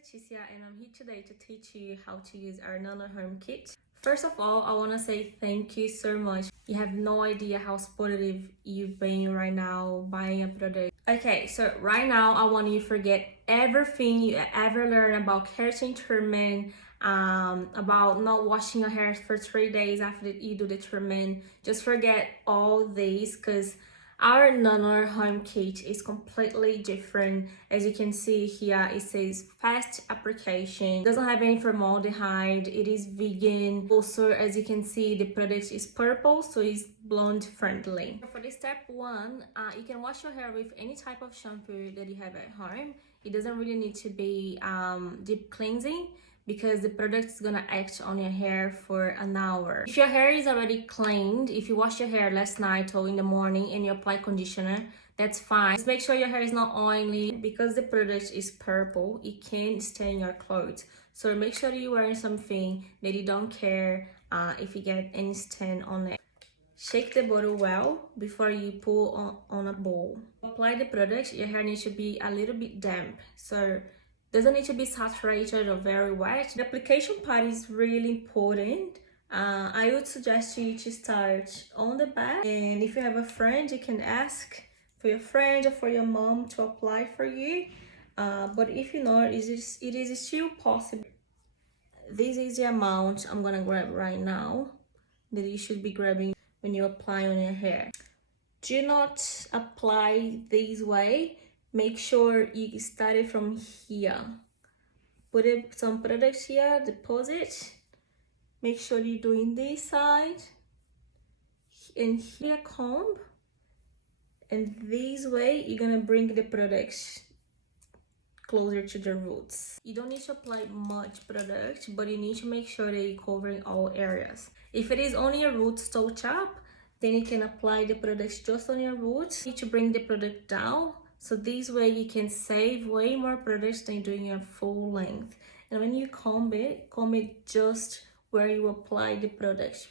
Leticia and I'm here today to teach you how to use our Nano Home Kit. First of all, I want to say thank you so much. You have no idea how supportive you've been right now buying a product. Okay, so right now I want you to forget everything you ever learned about keratin treatment, about not washing your hair for 3 days after you do the treatment. Just forget all these because our Nano Home Kit is completely different. As you can see here, it says fast application. It doesn't have any formaldehyde. It is vegan. Also, as you can see, the product is purple, so it's blonde friendly. For the step one, you can wash your hair with any type of shampoo that you have at home. It doesn't really need to be deep cleansing, because the product is gonna act on your hair for an hour. If your hair is already cleaned, if you wash your hair last night or in the morning and you apply conditioner, that's fine. Just make sure your hair is not oily. Because the product is purple, it can stain your clothes. So make sure you're wearing something that you don't care if you get any stain on it. Shake the bottle well before you pull on a bowl. Apply the product, your hair needs to be a little bit damp. So doesn't need to be saturated or very wet. The application part is really important. I would suggest you to start on the back, and if you have a friend, you can ask for your friend or for your mom to apply for you. But if you know, it is still possible. This is the amount I'm gonna grab right now that you should be grabbing when you apply on your hair. Do not apply this way. Make sure you start it from here. Put some products here, deposit. Make sure you're doing this side. And here comb. And this way, you're gonna bring the products closer to the roots. You don't need to apply much product, but you need to make sure that you're covering all areas. If it is on your roots touch up, then you can apply the products just on your roots. You need to bring the product down. So this way you can save way more products than doing your full length. And when you comb it just where you apply the product,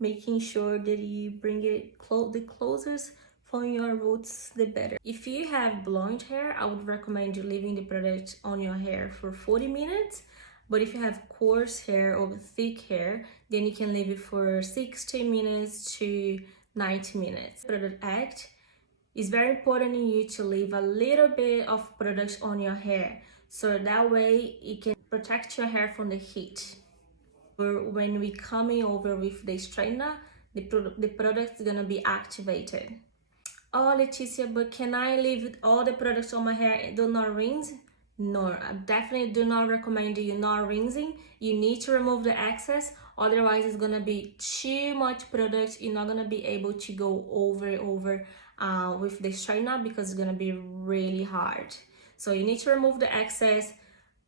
making sure that you bring it the closest from your roots, the better. If you have blonde hair, I would recommend you leaving the product on your hair for 40 minutes. But if you have coarse hair or thick hair, then you can leave it for 60 minutes to 90 minutes. Product act. It's very important in you to leave a little bit of product on your hair, so that way it can protect your hair from the heat. When we coming over with the straightener, the product is gonna be activated. Oh, Leticia, but can I leave all the products on my hair and do not rinse? No, I definitely do not recommend you not rinsing. You need to remove the excess, otherwise it's gonna be too much product. You're not gonna be able to go over with the straightener because it's gonna be really hard. So you need to remove the excess,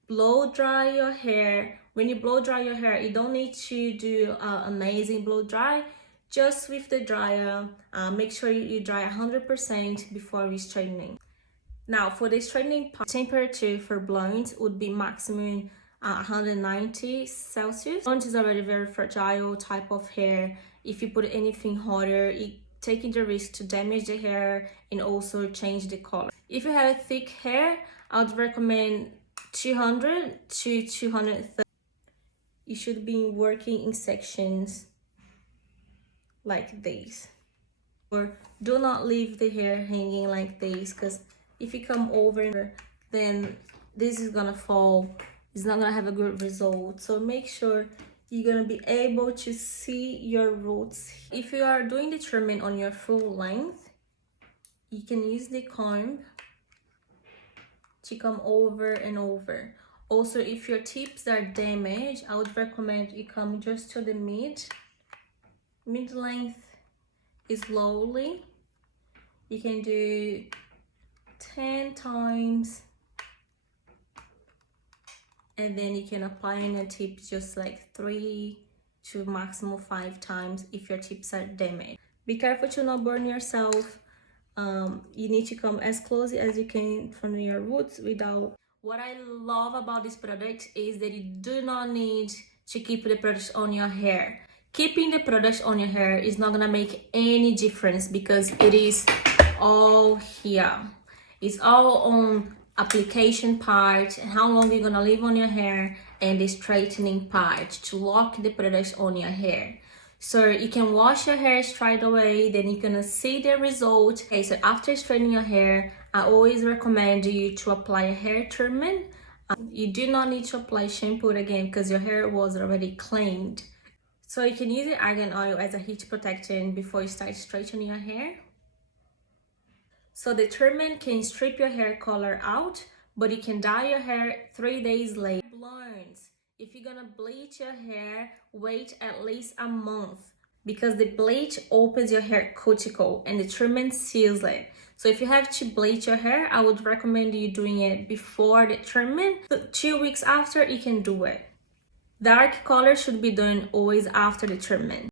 blow dry your hair. When you blow dry your hair, you don't need to do amazing blow dry. Just with the dryer, make sure you dry 100% before straightening. Now for the straightening part, temperature for blondes would be maximum 190 Celsius. Blonde is already very fragile type of hair. If you put anything hotter, taking the risk to damage the hair and also change the color. If you have thick hair, I would recommend 200 to 230. You should be working in sections like this. Or do not leave the hair hanging like this, because if you come over, then this is gonna fall. It's not gonna have a good result. So make sure you're gonna be able to see your roots. If you are doing the treatment on your full length, you can use the comb to come over and over. Also, if your tips are damaged, I would recommend you come just to the mid-length slowly. You can do 10 times. And then you can apply on your tips just like 3 to maximum 5 times if your tips are damaged. Be careful to not burn yourself. You need to come as close as you can from your roots without. What I love about this product is that you do not need to keep the product on your hair. Keeping the product on your hair is not gonna make any difference because it is all here. It's all on application part, and how long you're gonna leave on your hair, and the straightening part to lock the products on your hair. So you can wash your hair straight away, then you're gonna see the result. Okay, so after straightening your hair, I always recommend you to apply a hair treatment. You do not need to apply shampoo again because your hair was already cleaned. So you can use the argan oil as a heat protection before you start straightening your hair. So the treatment can strip your hair color out, but you can dye your hair 3 days later. Blondes. If you're gonna bleach your hair, wait at least a month because the bleach opens your hair cuticle and the treatment seals it. So if you have to bleach your hair, I would recommend you doing it before the treatment. So 2 weeks after, you can do it. Dark color should be done always after the treatment.